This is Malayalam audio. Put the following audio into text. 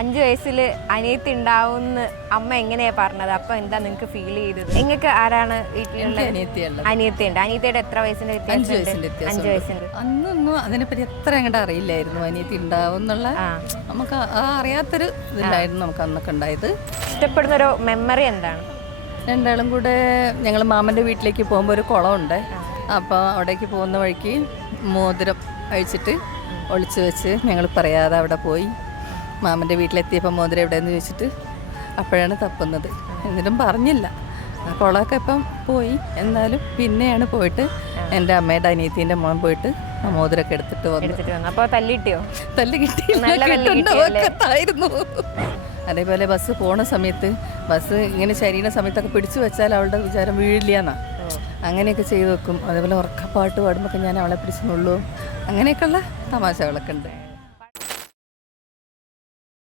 5 വയസ്സിൽ അനിയത്തി ഉണ്ടാവുമെന്ന് അമ്മ എങ്ങനെയാ പറഞ്ഞത്? അപ്പൊ എന്താ നിങ്ങൾക്ക് ഫീൽ ചെയ്തത്? നിങ്ങൾക്ക് ആരാണ് വീട്ടിലുള്ള? അനിയത്തി ഉണ്ട്. അനിയത്തിയുടെ എത്ര വയസ്സിന്റെ വ്യത്യാസം? 5 വയസ്സിന്റെ. അന്നൊന്നും അതിനെപ്പറ്റി എത്ര അങ്ങോട്ട് അറിയില്ലായിരുന്നു അനിയത്തി ഉണ്ടാവും എന്നുള്ള. നമുക്ക് അറിയാത്തൊരു ഇതിലായിരുന്നു നമുക്ക് അന്നൊക്കെ ഉണ്ടായത്. ഇഷ്ടപ്പെടുന്ന ഒരു മെമ്മറി എന്താണ്? രണ്ടാളും കൂടെ ഞങ്ങൾ മാമൻ്റെ വീട്ടിലേക്ക് പോകുമ്പോൾ ഒരു കുളമുണ്ട്. അപ്പോൾ അവിടേക്ക് പോകുന്ന വഴിക്ക് മോതിരം അഴിച്ചിട്ട് ഒളിച്ചു വെച്ച് ഞങ്ങൾ പറയാതെ അവിടെ പോയി. മാമൻ്റെ വീട്ടിലെത്തിയപ്പോൾ മോതിരം എവിടെയെന്ന് ചോദിച്ചിട്ട് അപ്പോഴാണ് തപ്പുന്നത്. എന്നിട്ടും പറഞ്ഞില്ല. ആ കുളമൊക്കെ ഇപ്പം പോയി. എന്നാലും പിന്നെയാണ് പോയിട്ട് എൻ്റെ അമ്മയുടെ അനിയത്തീൻ്റെ മോൻ പോയിട്ട് ആ മോതിരമൊക്കെ എടുത്തിട്ട് വന്നു. അപ്പോൾ തല്ല് കിട്ടിയോ? തല്ല് കിട്ടിയിട്ടായിരുന്നു. അതേപോലെ ബസ് പോണ സമയത്ത് ബസ് ഇങ്ങനെ ചരിയുന്ന സമയത്തൊക്കെ പിടിച്ചു വെച്ചാൽ അവളുടെ വിചാരം വീഴില്ല എന്നാ. അങ്ങനെയൊക്കെ ചെയ്ത് വെക്കും. അതേപോലെ ഉറക്കപ്പാട്ട് പാടുമ്പോൾ ഞാൻ അവളെ പിടിച്ചു നുള്ളും. അങ്ങനെയൊക്കെയുള്ള തമാശകളൊക്കെ ഉണ്ട്.